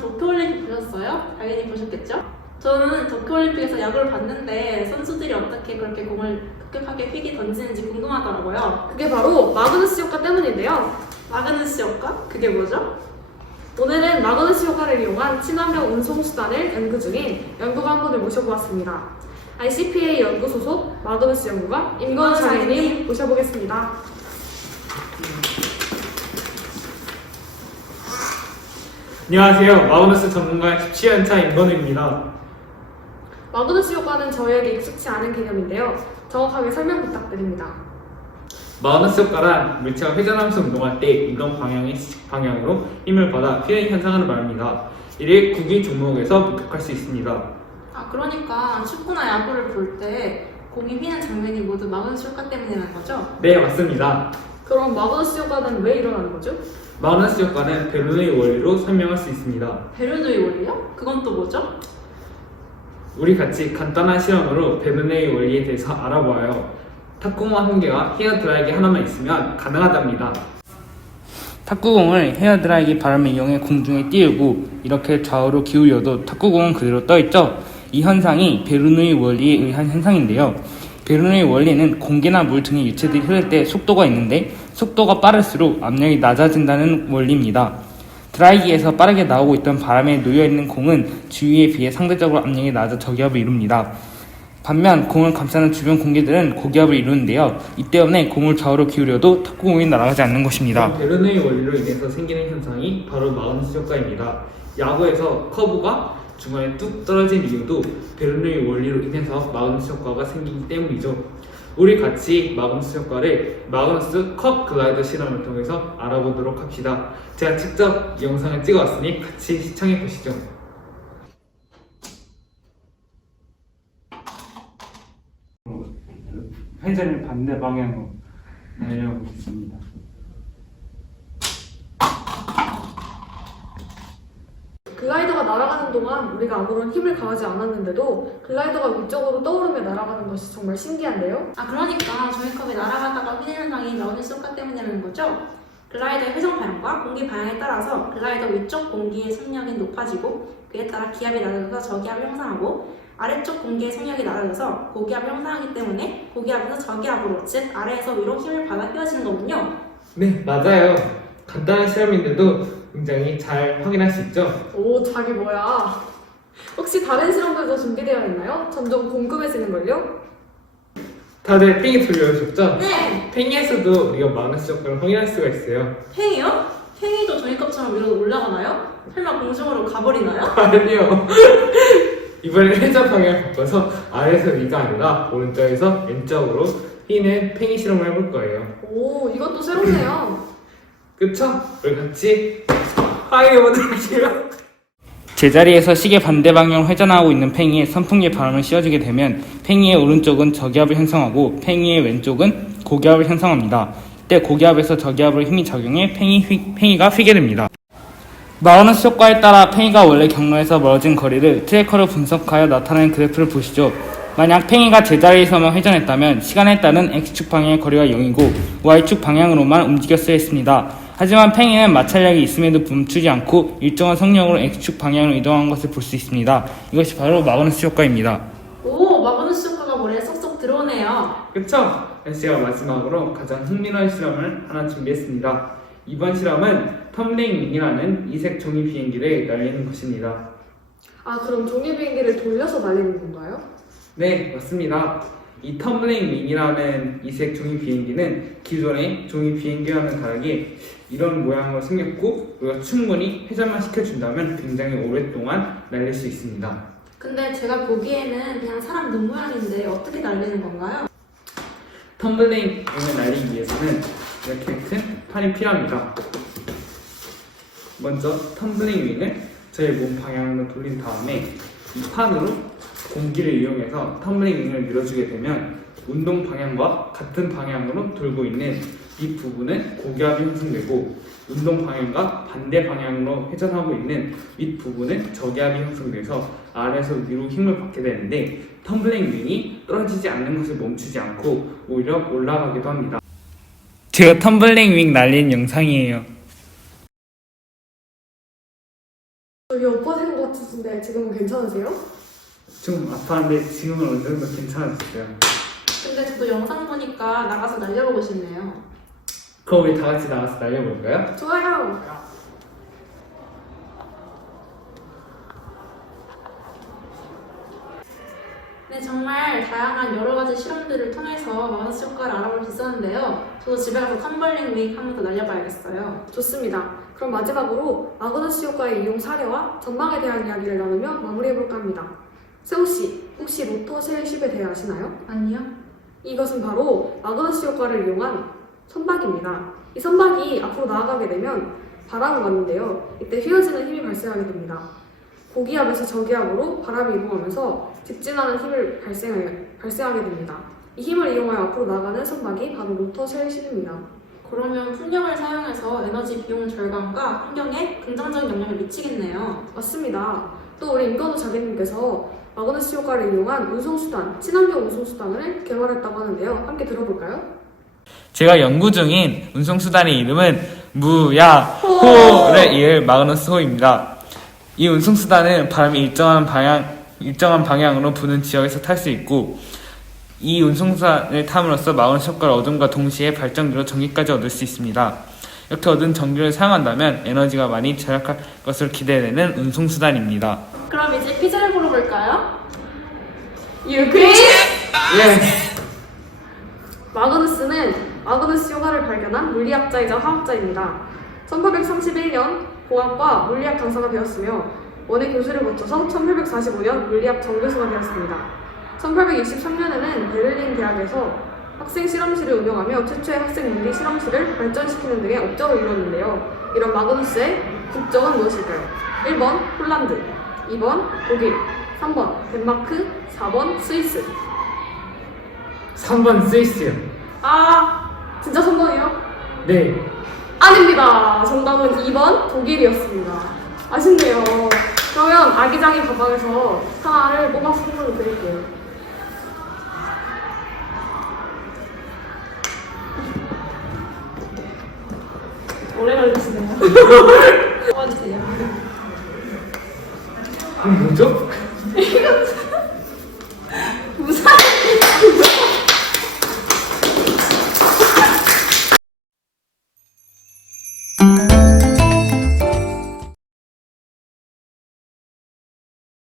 도쿄올림픽 보셨어요? 당연히 보셨겠죠? 저는 도쿄올림픽에서 야구를 봤는데 선수들이 어떻게 그렇게 공을 급격하게 휘게 던지는지 궁금하더라고요. 그게 바로 마그누스 효과 때문인데요. 마그누스 효과? 그게 뭐죠? 오늘은 마그누스 효과를 이용한 친환경 운송수단을 연구 중인 연구가 한 분을 모셔보았습니다. ICPA 연구 소속 마그누스 연구가 임건우 장인님 모셔보겠습니다. 안녕하세요. 마그누스 전문가 17년차 임건우입니다. 마그누스 효과는 저희에게 익숙치 않은 개념인데요. 정확하게 설명 부탁드립니다. 마그누스 효과란 물체가 회전하면서 운동할 때 운동 방향으로 힘을 받아 휘는 현상을 말합니다. 이를 구기 종목에서 목격할 수 있습니다. 그러니까 축구나 야구를 볼 때 공이 휘는 장면이 모두 마그누스 효과 때문이라는 거죠? 네, 맞습니다. 그럼 마그누스 효과는 왜 일어나는 거죠? 마그누스 효과는 베르누이 원리로 설명할 수 있습니다. 베르누이 원리요? 그건 또 뭐죠? 우리 같이 간단한 실험으로 베르누이 원리에 대해서 알아보아요. 탁구공 한 개와 헤어드라이기 하나만 있으면 가능하답니다. 탁구공을 헤어드라이기 바람을 이용해 공중에 띄우고 이렇게 좌우로 기울여도 탁구공은 그대로 떠있죠. 이 현상이 베르누이 원리에 의한 현상인데요. 베르누이 원리는 공기나 물 등의 유체들이 흐를 때 속도가 있는데 속도가 빠를수록 압력이 낮아진다는 원리입니다. 드라이기에서 빠르게 나오고 있던 바람에 놓여있는 공은 주위에 비해 상대적으로 압력이 낮아 저기압을 이룹니다. 반면 공을 감싸는 주변 공기들은 고기압을 이루는데요. 이 때문에 공을 좌우로 기울여도 탁구공이 날아가지 않는 것입니다. 베르누이 원리로 인해서 생기는 현상이 바로 마그누스 효과입니다. 야구에서 커브가 중간에 뚝 떨어진 이유도 베르누이 원리로 인해서 마그누스 효과가 생기기 때문이죠. 우리 같이 마그누스 효과를 마그누스 컵 글라이더 실험을 통해서 알아보도록 합시다. 제가 직접 영상을 찍어왔으니 같이 시청해 보시죠. 회전을 반대 방향으로 내려보겠습니다. 글라이더가 날아가는 동안 우리가 아무런 힘을 가하지 않았는데도 글라이더가 위쪽으로 떠오르며 날아가는 것이 정말 신기한데요? 그러니까 종이컵이 날아가다가 휘는 현상이 마그누스 효과 때문이라는 거죠? 글라이더의 회전 방향과 공기 방향에 따라서 글라이더 위쪽 공기의 속력이 높아지고 그에 따라 기압이 낮아져서 저기압을 형성하고 아래쪽 공기의 속력이 낮아져서 고기압을 형성하기 때문에 고기압에서 저기압으로, 즉 아래에서 위로 힘을 받아 휘어지는 거군요. 네, 맞아요. 간단한 실험인데도 굉장히 잘 확인할 수 있죠? 오, 자기 뭐야? 혹시 다른 실험들도 준비되어 있나요? 점점 궁금해지는걸요? 다들 팽이 돌려오셨죠? 네! 팽이에서도 우리가 마그누스 효과를 확인할 수가 있어요. 팽이요? 팽이도 종이컵처럼 위로 올라가나요? 설마 공중으로 가버리나요? 아니요. 이번엔 회전 방향을 바꿔서 아래에서 위가 아니라 오른쪽에서 왼쪽으로 휘는 팽이 실험을 해볼 거예요. 오, 이것도 새롭네요. 그쵸? 우리 같이 확인해보도록 할게요. 제자리에서 시계 반대 방향으로 회전하고 있는 팽이에 선풍기의 바람을 씌워주게 되면 팽이의 오른쪽은 저기압을 형성하고 팽이의 왼쪽은 고기압을 형성합니다. 이때 고기압에서 저기압으로 힘이 작용해 팽이가 휘게 됩니다. 마그누스 효과에 따라 팽이가 원래 경로에서 멀어진 거리를 트래커로 분석하여 나타내는 그래프를 보시죠. 만약 팽이가 제자리에서만 회전했다면 시간에 따른 X축 방향의 거리가 0이고 Y축 방향으로만 움직였어야 했습니다. 하지만 팽이는 마찰력이 있음에도 멈추지 않고 일정한 속력으로 X축 방향으로 이동한 것을 볼 수 있습니다. 이것이 바로 마그누스 효과입니다. 오, 마그누스 효과가 머리에 쏙쏙 들어오네요. 그쵸? 제가 마지막으로 가장 흥미로운 실험을 하나 준비했습니다. 이번 실험은 텀블링 윙이라는 이색 종이 비행기를 날리는 것입니다. 그럼 종이 비행기를 돌려서 날리는 건가요? 네, 맞습니다. 이 텀블링 윙이라는 이색 종이 비행기는 기존의 종이 비행기와는 다르게 이런 모양으로 생겼고 우리가 충분히 회전만 시켜준다면 굉장히 오랫동안 날릴 수 있습니다. 근데 제가 보기에는 그냥 사람 눈 모양인데 어떻게 날리는 건가요? 텀블링 윙을 날리기 위해서는 이렇게 큰 판이 필요합니다. 먼저 텀블링 윙을 저희 몸 방향으로 돌린 다음에 이 판으로 공기를 이용해서 텀블링 윙을 밀어주게 되면 운동 방향과 같은 방향으로 돌고 있는 이 부분은 고기압이 형성되고 운동 방향과 반대 방향으로 회전하고 있는 윗부분은 저기압이 형성돼서 아래에서 위로 힘을 받게 되는데 텀블링 윙이 떨어지지 않는 것을 멈추지 않고 오히려 올라가기도 합니다. 제가 텀블링 윙 날린 영상이에요. 아팠는데 지금은 괜찮으세요? 좀 아팠는데 지금은 어느 정도 괜찮아졌어요. 근데 저도 영상 보니까 나가서 날려보고 싶네요. 그럼 우리 다 같이 나가서 날려볼까요? 좋아요. 네, 정말 다양한 여러 가지 실험들을 통해서 마우스 효과를 알아볼 수 있었는데요. 저도 집에 가서 텀블링 윙 하면서 날려봐야겠어요. 좋습니다. 그럼 마지막으로 마그너스 효과의 이용 사례와 전망에 대한 이야기를 나누며 마무리해볼까 합니다. 세호씨, 혹시 로또 쉘십에 대해 아시나요? 아니요? 이것은 바로 마그너스 효과를 이용한 선박입니다. 이 선박이 앞으로 나아가게 되면 바람을 맞는데요. 이때 휘어지는 힘이 발생하게 됩니다. 고기압에서 저기압으로 바람이 이동하면서 직진하는 힘을 발생하게 됩니다. 이 힘을 이용하여 앞으로 나가는 선박이 바로 로터 쉘십입니다. 그러면 풍력을 사용해서 에너지 비용 절감과 환경에 긍정적인 영향을 미치겠네요. 맞습니다. 또 우리 임건우 자기님께서 마그너스 효과를 이용한 운송수단, 친환경 운송수단을 개발했다고 하는데요. 함께 들어볼까요? 제가 연구 중인 운송수단의 이름은 무야호를 이을 마그너스 호입니다. 이 운송수단은 바람이 일정한 방향으로 부는 지역에서 탈 수 있고, 이 운송수단을 탐으로써 마그너스 효과를 얻음과 동시에 발전기로 전기까지 얻을 수 있습니다. 이렇게 얻은 전기를 사용한다면 에너지가 많이 절약할 것으로 기대되는 운송수단입니다. 그럼 이제 퀴즈를 물어볼까요? 유퀴즈! 예! 마그너스 효과를 발견한 물리학자이자 화학자입니다. 1831년 공학과 물리학 강사가 되었으며 원예 교수를 거쳐서 1845년 물리학 정교수가 되었습니다. 1863년에는 베를린 대학에서 학생 실험실을 운영하며 최초의 학생 물리 실험실을 발전시키는 등의 업적을 이뤘는데요. 이런 마그누스의 국적은 무엇일까요? 1번 폴란드, 2번 독일, 3번 덴마크, 4번 스위스. 3번 스위스요. 아, 진짜 3번이요? 네. 아닙니다. 정답은 2번 독일이었습니다. 아쉽네요. 그러면 아기자기 가방에서 하나를 뽑아서 선물로 드릴게요. 오래 걸리시네요. 뽑아주세요. 뭐죠?